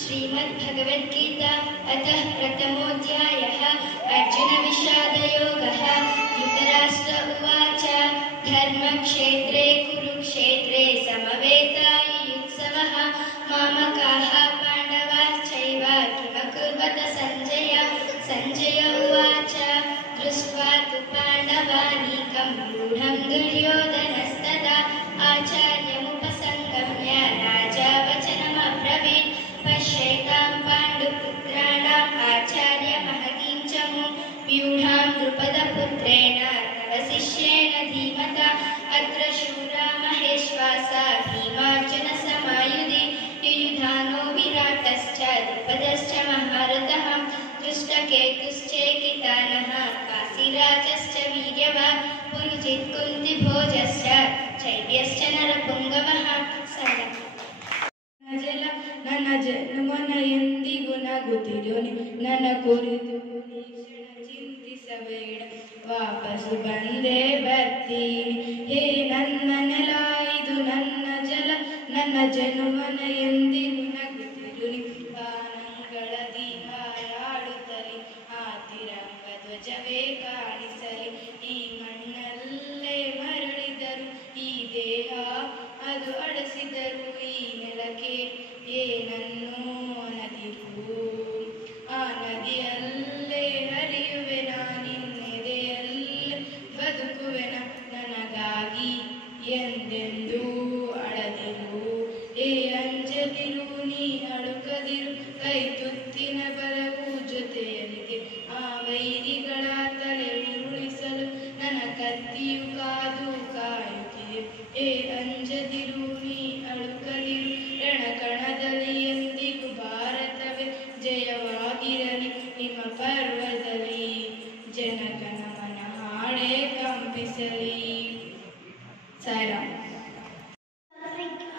श्रीमद्भगवद्गीता अतः प्रथमोऽध्यायः अर्जुन विषादयोगः। धृतराष्ट्र उवाच धर्मक्षेत्रे कुरुक्षेत्रे समवेतायुत्सवः मामकाः पाण्डवाश्चैव किमकुर्वत सञ्जय। सञ्जय उवाच दृष्ट्वा तु पाण्डवानीकं रूढं दुर्योधनस्तदा आचार्यमुपसङ्गम्य राजा वचनमब्रवीत् पश्यैतां पाण्डुपुत्राणाम् आचार्य महतीं च व्यूढां द्रुपदपुत्रेण तव शिष्येण धीमता अत्र शूरा महेश्वासा भीमार्जुन समायुधि युयुधानो विराटश्च द्रुपदश्च महारथः दुष्टकेतुश्चेकितानः काशीराजश्च वीर्यवान् पुरुजित् कुन्तिभोजश्च चैद्यश्च नरपुङ्गवः। ನನ್ನ ಜನ್ಮನ ಎಂದಿಗೂ ನಗುತ್ತಿರುನಿ ನನ್ನ ಕುರಿತು ಚಿಂತಿಸಬೇಡ ವಾಪಸ್ಸು ಬಂದೇ ಬರ್ತೀನಿ ಹೇ ನನ್ನ ನೆಲ ಇದು ನನ್ನ ಜಲ ನನ್ನ ಜನ್ಮನ ಎಂದಿಗೂ ನಗುತ್ತಿರುನಿ ಬಾಣಗಳ ದೀಪಾಡುತ್ತಲಿ ಆ ತಿರಂಗ ಧ್ವಜವೇ ಕಾಣಿಸಲಿ ಈ ಮಣ್ಣಲ್ಲೇ ಮರಳಿದರು ಈ ದೇಹ ಅದು ಅಡಸಿದರು ಈ ನೆಲಕ್ಕೆ ಏನನ್ನೂ ನದಿರು ಆ ನದಿಯಲ್ಲೇ ಹರಿಯುವೆ ನಾನಿನ್ನೆದೆಯಲ್ಲೇ ಬದುಕುವೆನ ನನಗಾಗಿ ಎಂದೆಂದೂ ಅಳದಿರು ಏ ಅಂಜದಿರು ನೀ ಅಳುಕದಿರು ಕೈ ತುತ್ತಿನ ಬಲವು ಜೊತೆಯಲ್ಲಿದೆ ಆ ವೈರಿಗಳ ತಲೆ ಉರುಳಿಸಲು ನನ್ನ ಕತ್ತಿಯು ಕಾದು ಕಾಯುತ್ತಿದೆ ಏ ಅಂಜದಿರು ನೀ ಅಳುಕದಿರು ರಣಕಣದಲ್ಲಿ ಎಂದಿಗೂ ಭಾರತವೇ ಜಯವಾಗಿರಲಿ ನಿಮ್ಮ ಪರ್ವದಲ್ಲಿ ಜನಕನ ಮನ ಹಾಡೇ ಕಂಪಿಸಲಿ. Sairam.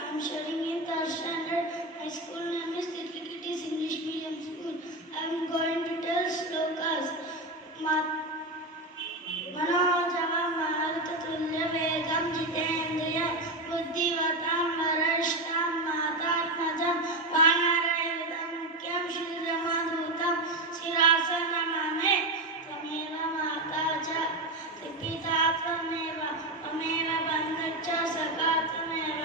I'm studying in third standard. My school name is Tirlikitty's English Medium School. I'm going to tell slokas. मनोजवं मारुततुल्यवेगं जितेन्द्रियं बुद्धिमतां वरिष्ठं मातात्मजं वानरयुधं मुख्यं श्रीरामदूतं शिरासनममे त्वमेव माता च पिता त्वमेव बन्धुश्च सखा त्वमेव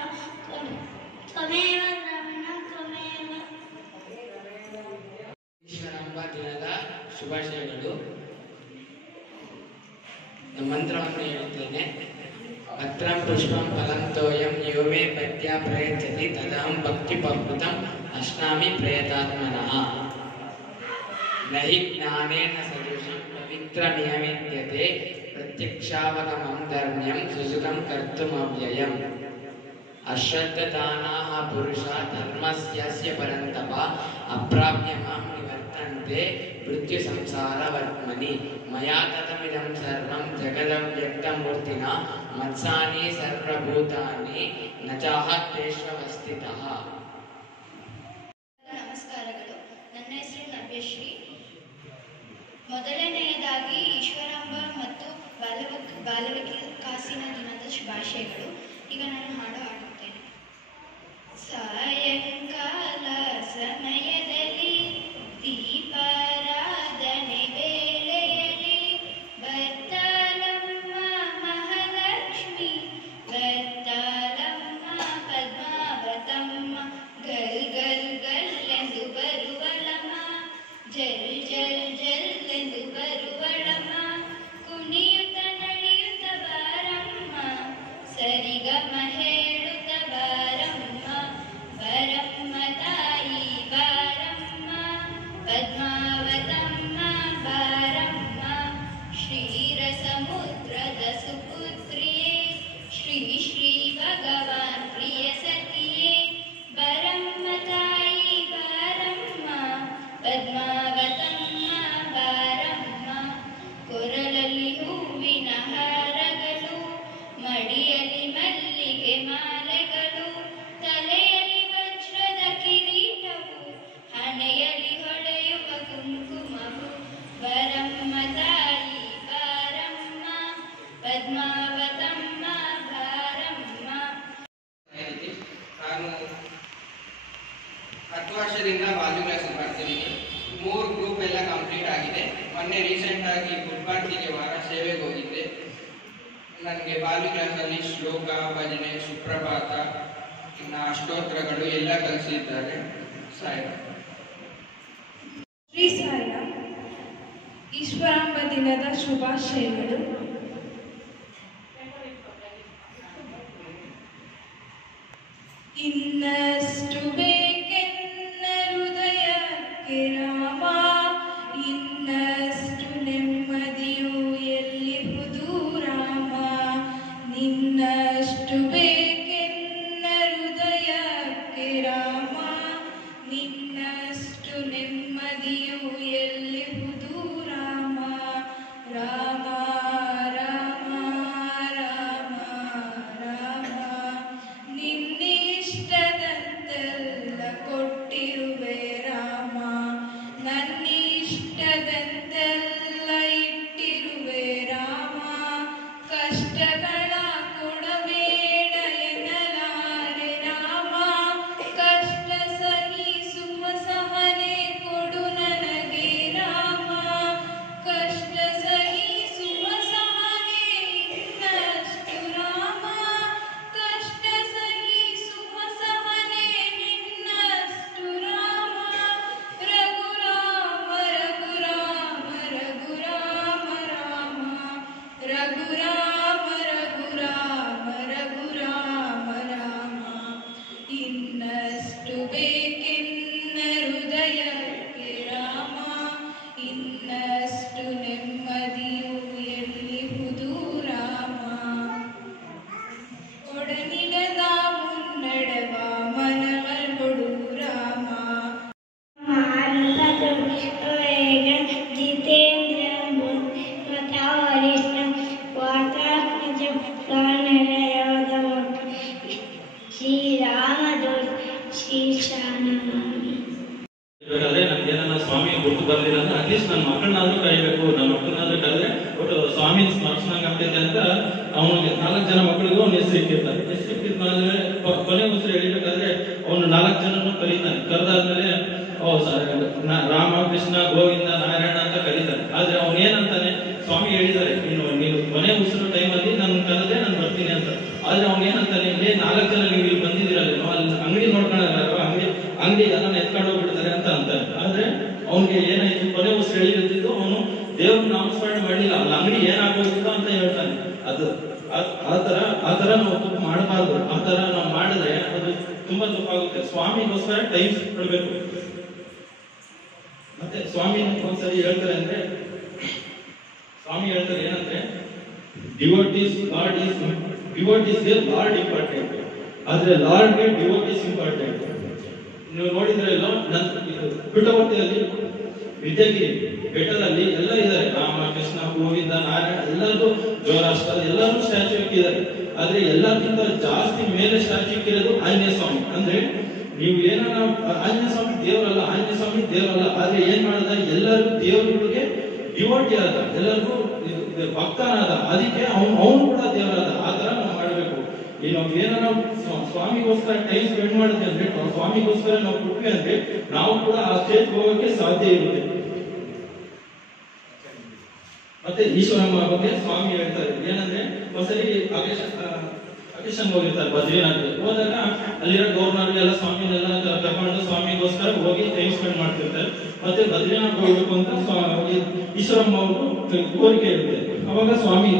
द्रविणं त्वमेव. ಈಶ್ವರಂಬ ದಿನದ ಶುಭಾಶಯಗಳು. ಮಂತ್ರವನ್ನು ಹೇಳುತ್ತೇನೆ. ಪತ್ರಂ ಪುಷ್ಪಂ ಫಲಂ ತೋಯಂ ಯೋ ಮೇ ಭಕ್ತ್ಯ ಪ್ರಯಚ್ಛತಿ ತದಹಂ ಭಕ್ತಿ ಪ್ರಕೃತಂ ಅಶ್ನಾಮಿ ಪ್ರಯತಾತ್ಮನಃ. ನಹಿ ಜ್ಞಾನೇನ ಸದೃಶಂ ಪವಿತ್ರ ನಿಯಮಿತ್ಯತೆ ಪ್ರತ್ಯಕ್ಷಾವಗಮಂ ಧರ್ಮ್ಯಂ ಸುಸುಖಂ ಕರ್ತುಮವ್ಯಯಂ. ಅಶ್ರದ್ಧದಾನಾಃ ಪುರುಷಾ ಧರ್ಮಸ್ಯಸ್ಯ ಪರಂತಪ ಅಪ್ರಾಪ್ಯ ಮಾಂ ನಿವರ್ತಂತೆ ಮೃತ್ಯು ಸಂಸಾರ ವರ್ತ್ಮನಿ. ಮಯಾ ತತಮಿದಂ ಸರ್ವಂ ಜಗದವ್ಯಕ್ತಮೂರ್ತಿನ ಮತ್ಸಾನಿ ಸರ್ವಭೂತಾನಿ ನ ಚಾಹತ್ಯೇಷ್ವಸ್ಥಿತಃ. ನಮಸ್ಕಾರಗಳು. ನನ್ನ ಹೆಸರು ನವ್ಯಶ್ರೀ. ಮೊದಲನೆಯದಾಗಿ ಈಶ್ವರಾಂಬ ಮತ್ತು ಬಾಲವಿಕಾಸಿನ ದಿನದ ಶುಭಾಶಯಗಳು. ಈಗ ನಾನು ಹಾಡು ಹಾಡುತ್ತೇನೆ. ಸಾಯಂಕಾಲ ಸಮಯದಲ್ಲಿ ದೀಪಾರಾಧನೆ ವೇಳೆಯಲ್ಲಿ ರೀಸೆಂಟ್ ಆಗಿ ಗುಲ್ಬರ್ಗಿಗೆ ವಾರ ಸೇವೆಗೆ ಹೋಗಿದ್ದೆ. ನನಗೆ ಬಾಲ್ಯ ಕ್ಲಾಸಲ್ಲಿ ಶ್ಲೋಕ, ಭಜನೆ, ಸುಪ್ರಭಾತ, ಇನ್ನು ಅಷ್ಟೋತ್ರಗಳು ಎಲ್ಲ ಕಲಿಸಿದ್ದಾರೆ. ಸಾಯಿರಾಮ್. ಶ್ರೀ ಸಾಯಿರಾಮ್. ಈಶ್ವರಾಂಬ ದಿನದ ಶುಭಾಶಯಗಳು. ಇನ್ನಷ್ಟು ಬೇಕೆನ್ನ ಹೃದಯಕ್ಕೆ ರಾಮ, ಇನ್ನಷ್ಟು ನೆಮ್ಮದಿಯು ಎಲ್ಲಿಹುದು ರಾಮ. ನಿನ್ನಷ್ಟು ಬೇಕೆನ್ನ ಹೃದಯಕ್ಕೆ ರಾಮ, ನಿನ್ನಷ್ಟು ನೆಮ್ಮದಿಯು ಎಲ್ಲಿಹುದು ರಾಮ. ರಾಮ ರಾಮ ರಾಮ ರಾಮ, ನಿನ್ನಿಷ್ಟದಂತೆಲ್ಲ ಕೊಟ್ಟಿರುವೆ ರಾಮ, ನನ್ನಿಷ್ಟದಂತೆಲ್ಲ ಇಟ್ಟಿರುವೆ ರಾಮ. ಕಷ್ಟಗಳ ಕೊಡಬೇಡ ಎನ್ನಲಾರೆ ರಾಮ, ಕಷ್ಟ ಸಹಿಸುವ ಸಹನೆ ಕೊಡು ನನಗೆ ರಾಮ. ಕಷ್ಟ ಸಹಿಸುವ ಸಹನೆ ಇನ್ನಷ್ಟು ರಾಮ, ಕಷ್ಟ ಸಹಿಸುವ ಸಹನೆ ನಿನ್ನಷ್ಟು ರಾಮ. ರಘುರಾಮ ರಘುರಾಮ ರಘುರಾಮ ರಾಮ, ರಘುರಾಮ ರಘುರಾಮ ರಘುರಾಮ ರಾಮ. ಇನ್ನಷ್ಟು ಬೇಕೆನ್ನ ಹೃದಯಕ್ಕೆ ರಾಮ, ಇನ್ನಷ್ಟು ನೆಮ್ಮದಿಯು ಎಲ್ಲಿಹುದು ರಾಮ. ಒಡನಿಡದ ಮುನ್ನಡೆವ ಮನವೊಡು ರಾಮ. ಬೇಕಾದ್ರೆ ನನ್ಗೆ ನನ್ನ ಸ್ವಾಮಿ ಗುರ್ತು ಬರ್ಲಿಲ್ಲ ಅಂದ್ರೆ ಅಟ್ಲೀಸ್ಟ್ ನನ್ನ ಮಕ್ಕಳನ್ನಾದ್ರೂ ಕರಿಬೇಕು, ನನ್ನ ಮಕ್ಕಳನ್ನಾದ್ರೂ ಕರೆದ್ರೆ ಒಟ್ಟು ಸ್ವಾಮಿ ಸ್ಮರಿಸಿದಂಗೆ ಆಗ್ತೈತೆ ಅಂತ ಅವನಿಗೆ 4 ಜನ ಮಕ್ಕಳಿಗೂ ಅವ್ನು ಹೆಸರಿಟ್ಟಿರ್ತಾರೆ. ಹೆಸರಿಟ್ಟಿದ್ಮೇಲೆ ಕೊನೆ ಉಸಿರು ಎಳಿಬೇಕಾದ್ರೆ ಅವನು 4 ಜನನು ಕರೀತಾನೆ. ಕರೆದಾದ್ಮೇಲೆ ರಾಮ, ಕೃಷ್ಣ, ಗೋವಿಂದ, ನಾರಾಯಣ ಅಂತ ಕರೀತಾರೆ. ಆದ್ರೆ ಅವನು ಏನಂತಾನೆ, ಸ್ವಾಮಿ ಹೇಳಿದ್ದಾರೆ ನೀನು ಕೊನೆ ಉಸಿರು ಟೈಮಲ್ಲಿ ನನ್ನ ಕರೆದ್ರೆ ನಾನು ಬರ್ತೀನಿ ಅಂತ. ಆದ್ರೆ ಅವ್ನು ಏನಂತಾನೆ, 4 ಜನ ನೀವು ಇಲ್ಲಿ ಬಂದಿದ್ದೀರಲ್ಲ, ಅಲ್ಲಿ ಅಂಗಡಿ ನೋಡ್ಕೊಳ್ಳೋ ಅಂಗಡಿ ಎಲ್ಲ ಎತ್ಕೊಂಡು ಹೋಗ್ಬಿಡ್ತಾರೆ ಅಂತ ಅಂತಾರೆ. ಆದ್ರೆ ಅವ್ನಿಗೆ ಏನಾಯ್ತು, ಕೊನೆ ಉಸಿರು ಎಳಿತಿದ್ದು ಅವನು ದೇವ್ರ ನಾಮಸ್ಮರಣೆ ಮಾಡಿಲ್ಲ, ಅಲ್ಲಿ ಅಂಗಡಿ ಏನಾಗೋಗಿತ್ತು ಅಂತ ಹೇಳ್ತಾನೆ. ಅದು ಆ ತರ ನಾವು ತಪ್ಪು ಮಾಡಬಾರ್ದು. ಆ ತರ ನಾವು ಮಾಡಿದ್ರೆ ಅದು ತುಂಬಾ ತಪ್ಪಾಗುತ್ತೆ. ಸ್ವಾಮಿಗೋಸ್ಕರ ಟೈಮ್ ಕೊಡ್ಬೇಕು. ಮತ್ತೆ ಸ್ವಾಮಿ ಒಂದ್ಸರಿ ಹೇಳ್ತಾರೆ ಅಂದ್ರೆ, ಸ್ವಾಮಿ ಹೇಳ್ತಾರೆ ಏನಂದ್ರೆ, ಡಿವೋಟೀಸ್ ಗೆ ಲಾರ್ಡ್ ಇಂಪಾರ್ಟೆಂಟ್, ಆದ್ರೆ ಲಾರ್ಡ್ಗೆ ಡಿವೋಟೀಸ್ ಇಂಪಾರ್ಟೆಂಟ್. ನೀವು ನೋಡಿದ್ರೆ ಇಲ್ಲ, ಪುಟ್ಟಪರ್ತಿಯಲ್ಲಿ ವಿದ್ಯಾಗಿರಿ ಬೆಟ್ಟದಲ್ಲಿ ಎಲ್ಲ ಇದ್ದಾರೆ, ರಾಮ, ಕೃಷ್ಣ, ಗೋವಿಂದ, ನಾರಾಯಣ, ಎಲ್ಲರೂ ಜೋರಾಷ್ಟ್ರ, ಎಲ್ಲರೂ ಸ್ಟ್ಯಾಚ್ಯೂ ಇಕ್ಕಿದ್ದಾರೆ. ಆದ್ರೆ ಎಲ್ಲಕ್ಕಿಂತ ಜಾಸ್ತಿ ಮೇಲೆ ಸ್ಟ್ಯಾಚ್ಯೂ ಇಕ್ಕಿರೋದು ಆಂಜನೇಯ ಸ್ವಾಮಿ. ಅಂದ್ರೆ ನೀವು ಏನಾರ ಆಂಜನೇಯ ಸ್ವಾಮಿ ದೇವರಲ್ಲ, ಆಂಜನೇಯ ಸ್ವಾಮಿ ದೇವರಲ್ಲ. ಆದ್ರೆ ಏನ್ ಮಾಡಿದ, ಎಲ್ಲರೂ ದೇವರುಗಳಿಗೆ ಡಿವೋಟಿ ಆದ, ಎಲ್ಲರಿಗೂ ಭಕ್ತನಾದ, ಅದಕ್ಕೆ ಅವನು ಕೂಡ ದೇವರಾದ. ಆ ತರ ನಾವು ಮಾಡಬೇಕು. ಈ ನಾವು ಏನಾರ ಸ್ವಾಮಿಗೋಸ್ಕರ ಟೈಮ್ ಸ್ಪೆಂಡ್ ಮಾಡಿದ್ವಿ ಅಂದ್ರೆ, ಸ್ವಾಮಿಗೋಸ್ಕರ ನಾವು ಕೊಟ್ವಿ ಅಂದ್ರೆ ನಾವು ಕೂಡ ಆ ಸ್ಟೇಜ್ ಹೋಗೋಕೆ ಸಾಧ್ಯ ಇರುತ್ತೆ. ಮತ್ತೆ ಈಶ್ವರಮ್ಮ ಬಗ್ಗೆ ಸ್ವಾಮಿ ಹೇಳ್ತಾರೆ ಏನಂದ್ರೆ, ಒಂದ್ಸರಿ ಅಕೇಶನ್ ಹೋಗಿರ್ತಾರೆ ಬದ್ರಿನಾಥ್. ಹೋದಾಗ ಅಲ್ಲಿರೋ ಗವರ್ನರ್ ಎಲ್ಲ ಸ್ವಾಮಿನೆಲ್ಲ ಕರ್ಕೊಂಡು ಸ್ವಾಮಿಗೋಸ್ಕರ ಹೋಗಿ ಟೈಮ್ ಸ್ಪೆಂಡ್ ಮಾಡ್ತಿರ್ತಾರೆ. ಮತ್ತೆ ಬದ್ರಿನಾಥ್ ಹೋಗ್ಬೇಕು ಅಂತ ಈಶ್ವರಮ್ಮ ಅವರು ಕೋರಿಕೆ ಇರುತ್ತೆ. ಅವಾಗ ಸ್ವಾಮಿ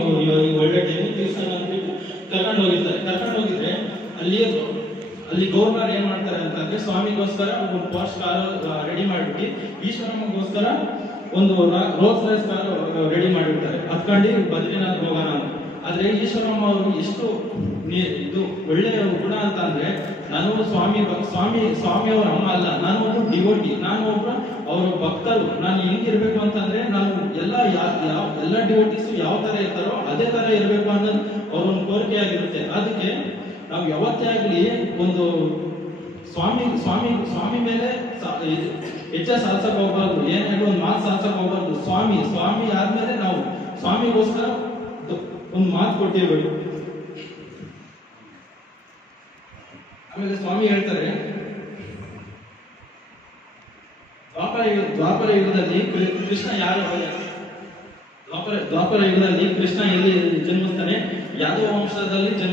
ಒಳ್ಳೆ ಟೈಮ್ ದಿವಸ ಅಂದ್ಬಿಟ್ಟು ಕರ್ಕೊಂಡು ಹೋಗಿರ್ತಾರೆ. ಕರ್ಕೊಂಡು ಹೋಗಿದ್ರೆ ಅಲ್ಲಿ ಗವರ್ನರ್ ಏನ್ ಮಾಡ್ತಾರೆ ಅಂತಂದ್ರೆ, ಸ್ವಾಮಿಗೋಸ್ಕರ ಒಂದು ಪೋಸ್ಟ್ ಕಾರ್ ರೆಡಿ ಮಾಡಿಬಿಟ್ಟು ಈಶ್ವರಮ್ಮಗೋಸ್ಕರ ಒಂದು ರೋಲ್ಸ್ ರೈಸ್ ಕಾರ್ ರೆಡಿ ಮಾಡಿಬಿಡ್ತಾರೆ. ಹತ್ಕೊಂಡು ಬದ್ರಿನಾಥ್ ಹೋಗೋಣ ಅಂತ. ಆದ್ರೆ ಈಶ್ವರಮ್ಮ ಅವರು ಎಷ್ಟು ಇದು ಒಳ್ಳೆಯ ಗುಣ ಅಂತ ಅಂದ್ರೆ, ನಾನು ಸ್ವಾಮಿಯವರ ಅಮ್ಮ ಅಲ್ಲ, ನಾನು ಒಬ್ಬ ಡಿವೋಟಿ, ನಾನು ಒಬ್ಬ ಅವರ ಭಕ್ತರು. ನಾನು ಹೆಂಗಿರ್ಬೇಕು ಅಂತಂದ್ರೆ, ನಾನು ಎಲ್ಲ ಡಿವೋಟೀಸ್ ಯಾವ ತರ ಇರ್ತಾರೋ ಅದೇ ತರ ಇರ್ಬೇಕು ಅನ್ನೋದು ಅವ್ರ ಒಂದು ಕೋರಿಕೆಯಾಗಿರುತ್ತೆ. ಅದಕ್ಕೆ ನಾವು ಯಾವತ್ತೇ ಆಗ್ಲಿ ಒಂದು ಸ್ವಾಮಿ ಮೇಲೆ ಹೆಚ್ಚ ಸಾಧಿಸಕ್ ಹೋಗ್ಬಾರ್ದು, ಏನ್ ಹೇಳಿ ಒಂದು ಮಾತು ಸಾಧಿಸಕ್ ಹೋಗ್ಬಾರ್ದು. ಸ್ವಾಮಿ ಆದ್ಮೇಲೆ ನಾವು ಸ್ವಾಮಿಗೋಸ್ಕರ ಒಂದು ಮಾತು ಕೊಟ್ಟಿರ್ಬೇಕು. ಆಮೇಲೆ ಸ್ವಾಮಿ ಹೇಳ್ತಾರೆ, ದ್ವಾಪರ ಯುಗದಲ್ಲಿ ಕೃಷ್ಣ ಯಾರು ದ್ವಾಪರ ಯುಗದಲ್ಲಿ ಕೃಷ್ಣ ಎಲ್ಲಿ ಜನ್ಮಿಸ್ತಾನೆ? ಯಾದವ ವಂಶದಲ್ಲಿ ಜನ್ಮ.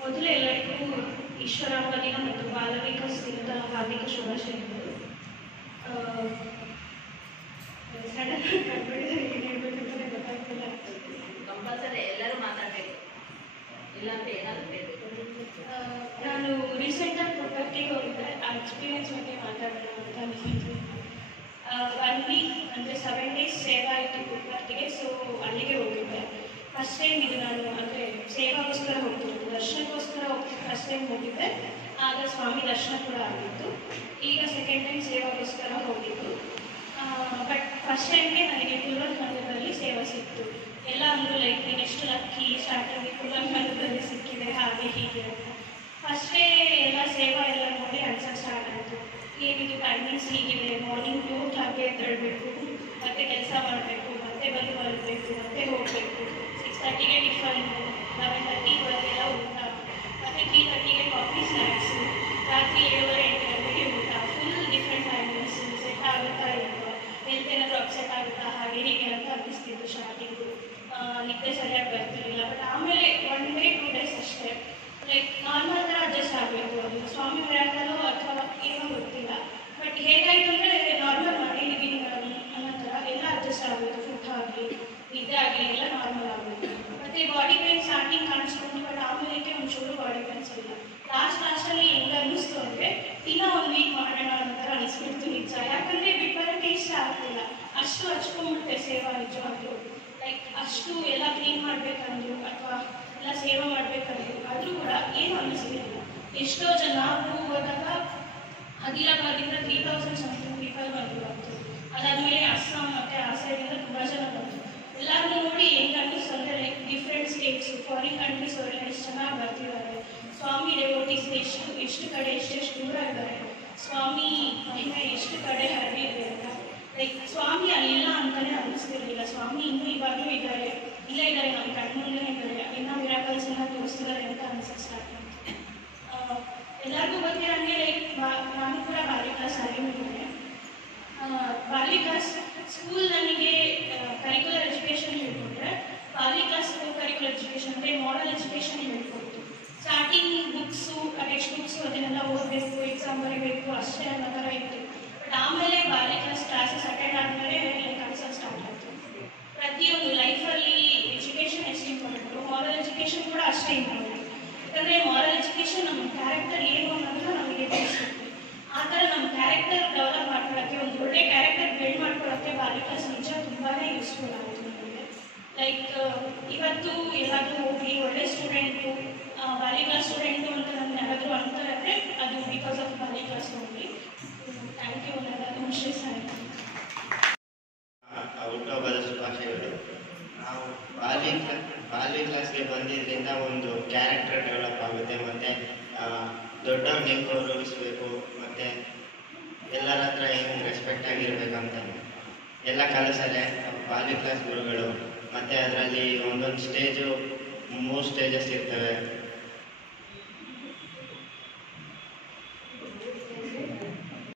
ಮೊದಲು ಎಲ್ಲರಿಗೂ ಈಶ್ವರಾಂಬ ದಿನ ಮತ್ತು ಬಾಲ ವಿಕಾಸ್ ದಿನದ ಹಾರ್ದಿಕ ಶುಭಾಶಯಗಳು. ಸಡನ್ ಏನು ಹೇಳ್ಬೇಕಂತಲೇ ಗೊತ್ತಾಗ್ತಿಲ್ಲ. ಕಂಪಲ್ಸರಿ ಎಲ್ಲರೂ ಮಾತಾಡಬೇಕು, ಇಲ್ಲಾಂದ್ರೆ ಏನಾದರೂ ಬೇಕು. ನಾನು ರೀಸೆಂಟಾಗಿ ಪುಟ್ಟಕ್ಕಿಗೆ ಹೋಗಿದ್ದೆ. ಆ ಎಕ್ಸ್ಪೀರಿಯನ್ಸ್ ಬಗ್ಗೆ ಮಾತಾಡೋಣ ಅಂತ ಅನಿಸಿದ್ವಿ. 1 ವೀಕ್ ಅಂದರೆ 7 ಡೇಸ್ ಸೇವಾ ಇತ್ತು ಪುಟ್ಟಕ್ಕಿಗೆ. ಸೊ ಅಲ್ಲಿಗೆ ಹೋಗಿದ್ದೆ. ಫಸ್ಟ್ ಟೈಮ್ ಇದು ನಾನು ಅಂದರೆ ಸೇವಾಗೋಸ್ಕರ ಹೋಗ್ತಿರೋದು, ದರ್ಶನಕ್ಕೋಸ್ಕರ ಫಸ್ಟ್ ಟೈಮ್ ಹೋಗಿದ್ದೆ. ಆಗ ಸ್ವಾಮಿ ದರ್ಶನ ಕೂಡ ಆಗಿತ್ತು. ಈಗ ಸೆಕೆಂಡ್ ಟೈಮ್ ಸೇವಾಗೋಸ್ಕರ ಹೋಗಿದ್ದು. ಬಟ್ ಫಸ್ಟ್ ಟೈಮ್ಗೆ ನನಗೆ ಕುಲ್ವನ್ ಮಂದಿರದಲ್ಲಿ ಸೇವೆ ಸಿಕ್ತು. ಎಲ್ಲ ಅಂದರು ಲೈಕ್ ನೀನು ಎಷ್ಟು ಲಕ್ಕಿ, ಸ್ಟಾರ್ಟಿಂಗ್ ಕುಲ್ವನ್ ಮಂದಿರದಲ್ಲಿ ಸಿಕ್ಕಿದೆ ಹಾಗೆ ಹೀಗೆ ಅಂತ. ಫಸ್ಟೇ ಎಲ್ಲ ಸೇವಾ ಎಲ್ಲ ನೋಡಿ ಅನ್ಸಕ್ಕೆ ಸ್ಟಾರ್ಟ್ ಆಯಿತು. ಏನಿದು ಟೈಮಿಂಗ್ಸ್ ಹೀಗಿದೆ, ಮಾರ್ನಿಂಗ್ 2 o'clockಗೆ ಎದ್ದೇಳಬೇಕು, ಮತ್ತೆ ಕೆಲಸ ಮಾಡಬೇಕು, ಮತ್ತೆ ಬಂದು ಬರಬೇಕು, ಮತ್ತೆ ಹೋಗಬೇಕು. 6:30ಗೆ ಟಿಫನ್, 11:30 ಊಟ, ಮತ್ತು 3:30ಗೆ ಕಾಫಿ ಸ್ನ್ಯಾಕ್ಸು, ರಾತ್ರಿ 7:30 8 ಗಂಟೆಗೆ ಊಟ. Full different timings. ಸೆಟ್ ಆಗುತ್ತಾ ಇಲ್ವಾ, ಹೆಲ್ತ್ ಏನಾದರೂ ಅಪ್ಸೆಟ್ ಆಗುತ್ತಾ ಹಾಗೆ ಹೀಗೆ ಅಂತ ಅನ್ನಿಸ್ತಿತ್ತು ಸ್ಟಾರ್ಟಿಂಗು. ನಿದ್ದೆ ಸರಿಯಾಗಿ ಬರ್ತಿರಲಿಲ್ಲ. ಬಟ್ ಆಮೇಲೆ 1 day 2 days ಅಷ್ಟೇ ಲೈಕ್ ನಾರ್ಮಲ್ ಥರ ಅಡ್ಜಸ್ಟ್ ಆಗಬೇಕು. ಅದು ಸ್ವಾಮಿ ಮಿರಾಕಲೋ ಅಥವಾ ಏನೋ ಗೊತ್ತಿಲ್ಲ. ಬಟ್ ಹೇಗಾಯಿತು ಅಂದರೆ ನಾರ್ಮಲ್ ಮಾಡಿದ್ದೀವಿ ಅನ್ನೋ ಥರ ಎಲ್ಲ ಅಡ್ಜಸ್ಟ್ ಆಗಬೇಕು. ಫುಡ್ ಆಗಲಿ, ನಿದ್ದೆ ಆಗಲಿ ಎಲ್ಲ ನಾರ್ಮಲ್ ಆಗಬೇಕು. ಮತ್ತು ಬಾಡಿ ಪೇನ್ ಸ್ಟಾರ್ಟಿಂಗ್ ಕಾಣಿಸ್ಕೊಂಡು, ಬಟ್ ಆಮೇಲೆ ಒಂಚೂರು ಬಾಡಿ ಪೇನ್ಸ್ ಇಲ್ಲ. ಲಾಸ್ಟಲ್ಲಿ ಹೆಂಗೆ ಅನ್ನಿಸ್ತು ಅಂದರೆ ಇನ್ನೂ 1 ವೀಕ್ ಮಾಡೋಣ ಅನ್ನೋ ಥರ ಅನಿಸ್ಬಿಡ್ತು ನಿಜ. ಯಾಕಂದರೆ ಬಿಟ್ಬರೋಕ್ಕೆ ಇಷ್ಟ ಆಗ್ತಿಲ್ಲ. ಅಷ್ಟು ಹಚ್ಕೊಂಡ್ಬಿಟ್ಟೆ ಸೇವಾ ನಿಜವಾಗ್ಲೂ. ಲೈಕ್ ಅಷ್ಟು ಎಲ್ಲ ಕ್ಲೀನ್ ಮಾಡಬೇಕಂದ್ರು ಅಥವಾ ಎಲ್ಲ ಸೇವೆ ಮಾಡಬೇಕಂದ್ರು ಆದರೂ ಕೂಡ ಏನು ಅನ್ನಿಸ್ತಿರಲಿಲ್ಲ. ಎಷ್ಟೋ ಜನ ನಾವು ಹೋದಾಗ ಆದಿಲಾಬಾದಿಂದ 3000 ಸಮಥಿಂಗ್ ಪೀಪಲ್ ಬಂದರು ಅಂತು. ಅದಾದಮೇಲೆ ಅಸ್ಸಾಂ ಮತ್ತು ಆ ಸೈಡಿಂದ ತುಂಬ ಜನ ಬಂದರು. ಎಲ್ಲರೂ ನೋಡಿ ಹೆಂಗೆ ಅನ್ನಿಸ್ತು ಅಂದರೆ like different states, foreign countries ಅವರೆಲ್ಲ ಎಷ್ಟು ಚೆನ್ನಾಗಿ ಬರ್ತಿದ್ದಾರೆ. ಸ್ವಾಮಿ ಡೆವೋಟೀಸ್ ಎಷ್ಟು ಕಡೆ ಎಷ್ಟೆಷ್ಟು ದೂರ ಇದ್ದಾರೆ. ಸ್ವಾಮಿ ಮಹಿಮೆ ಎಷ್ಟು ಕಡೆ ಹರಡಿದೆ ಅಂತ. ಲೈಕ್ ಸ್ವಾಮಿ ಅಲ್ಲಿಲ್ಲ ಅಂತಲೇ ಅನ್ನಿಸ್ತಿರಲಿಲ್ಲ. ಸ್ವಾಮಿ ಇನ್ನೂ ಇವಾಗಲೂ ಇದ್ದಾರೆ, ಇಲ್ಲೇ ಇದ್ದಾರೆ, ನಮ್ಮ ಕಣ್ಮುಂದೆ ಇದ್ದಾರೆ, ಇನ್ನೂ ಮಿರಾಕಲ್ಸನ್ನ ತೋರಿಸ್ತಿದ್ದಾರೆ ಅಂತ ಅನ್ಸಕ್ಕೆ ಸ್ಟಾರ್ಟ್ ಆಯಿತು. ಎಲ್ಲರಿಗೂ ಗೊತ್ತಿರೋಂಗೆ ಲೈಕ್ ನಾನು ಕೂಡ ಬಾಲಿಕಾಸ್ ಆಗಿದ್ದೇನೆ. ಬಾಲಿಕಾಸ್ ಸ್ಕೂಲ್ ನನಗೆ ಕರಿಕ್ಯುಲರ್ ಎಜುಕೇಷನ್ ಹೇಳ್ಕೊಟ್ರೆ, ಬಾಲಿಕಾಸ್ ಕರಿಕ್ಯುಲರ್ ಎಜುಕೇಷನ್ ಅಂದರೆ ಮಾಡಲ್ ಎಜುಕೇಷನ್ ಹೇಳ್ಕೊಡ್ತು. ಸ್ಟಾರ್ಟಿಂಗ್ ಬುಕ್ಸು, ಟೆಕ್ಸ್ಟ್ ಬುಕ್ಸು ಅದನ್ನೆಲ್ಲ ಓದಬೇಕು, ಎಕ್ಸಾಮ್ ಬರೀಬೇಕು ಅಷ್ಟೇ ಅನ್ನೋ ಥರ ಇತ್ತು. ಬಟ್ ಆಮೇಲೆ ಬಾಲಿಕಾಸ್ ಕ್ಲಾಸಸ್ ಅಟೆಂಡ್ ಆದಮೇಲೆ ಲೈಕ್ ಅನ್ಸಕ್ಕೆ ಸ್ಟಾರ್ಟ್ ಆಯಿತು. ಪ್ರತಿಯೊಂದು ಲೈಫಲ್ಲಿ ಎಜುಕೇಷನ್ ಎಷ್ಟು ಇಂಪಾರ್ಟೆಂಟು, ಮಾರಲ್ ಎಜುಕೇಷನ್ ಕೂಡ ಅಷ್ಟೇ ಇಂಪಾರ್ಟೆಂಟ್. ಯಾಕಂದರೆ ಮಾರಲ್ ಎಜುಕೇಷನ್ ನಮ್ಮ ಕ್ಯಾರೆಕ್ಟರ್ ಏನು ಅನ್ನೋದನ್ನ ನಮಗೆ ತಿಳಿಸುತ್ತೆ. ಆ ಥರ ನಮ್ಮ ಕ್ಯಾರೆಕ್ಟರ್ ಡೆವಲಪ್ ಮಾಡ್ಕೊಳ್ಳೋಕ್ಕೆ, ಒಂದು ಒಳ್ಳೆ ಕ್ಯಾರೆಕ್ಟರ್ ಬಿಲ್ಡ್ ಮಾಡ್ಕೊಳ್ಳೋಕ್ಕೆ ಬಾಲಿಕಾಸ್ ನಿಜ ತುಂಬಾ ಯೂಸ್ಫುಲ್ ಆಯಿತು ನಮಗೆ. ಲೈಕ್ ಇವತ್ತು ಎಲ್ಲಾದರೂ ಹೋಗಿ ಒಳ್ಳೆ ಸ್ಟೂಡೆಂಟು, ಬಾಲಿಕಾಸ್ ಸ್ಟೂಡೆಂಟು ಅಂತ ನಮ್ಗೆ ಯಾರಾದರೂ ಅಂತಾರೆ ಅದು ಬಿಕಾಸ್ ಆಫ್ ಬಾಲಿಕಾಸ್ ಓನ್ಲಿ. Thank you. ನಮಸ್ತೆ ಸರ್. ಹುಟ್ಟುಹಬ್ಬದ ಶುಭಾಶಯಗಳು. ನಾವು ಬಾಲ್ಯ ಕ್ಲಾಸ್ಗೆ ಬಂದಿದ್ದರಿಂದ ಒಂದು ಕ್ಯಾರೆಕ್ಟರ್ ಡೆವಲಪ್ ಆಗುತ್ತೆ. ಮತ್ತು ದೊಡ್ಡವ್ರನ್ನ ಹೆಂಗೆ ಗೌರವಿಸಬೇಕು, ಮತ್ತು ಎಲ್ಲರ ಹತ್ರ ಹೆಂಗೆ ರೆಸ್ಪೆಕ್ಟ್ ಆಗಿರ್ಬೇಕಂತ ಎಲ್ಲ ಕಲಿಸಲೆ ಬಾಲ್ಯ ಕ್ಲಾಸ್ ಗುರುಗಳು. ಮತ್ತು ಅದರಲ್ಲಿ ಒಂದೊಂದು ಸ್ಟೇಜು 3 ಸ್ಟೇಜಸ್ ಇರ್ತವೆ.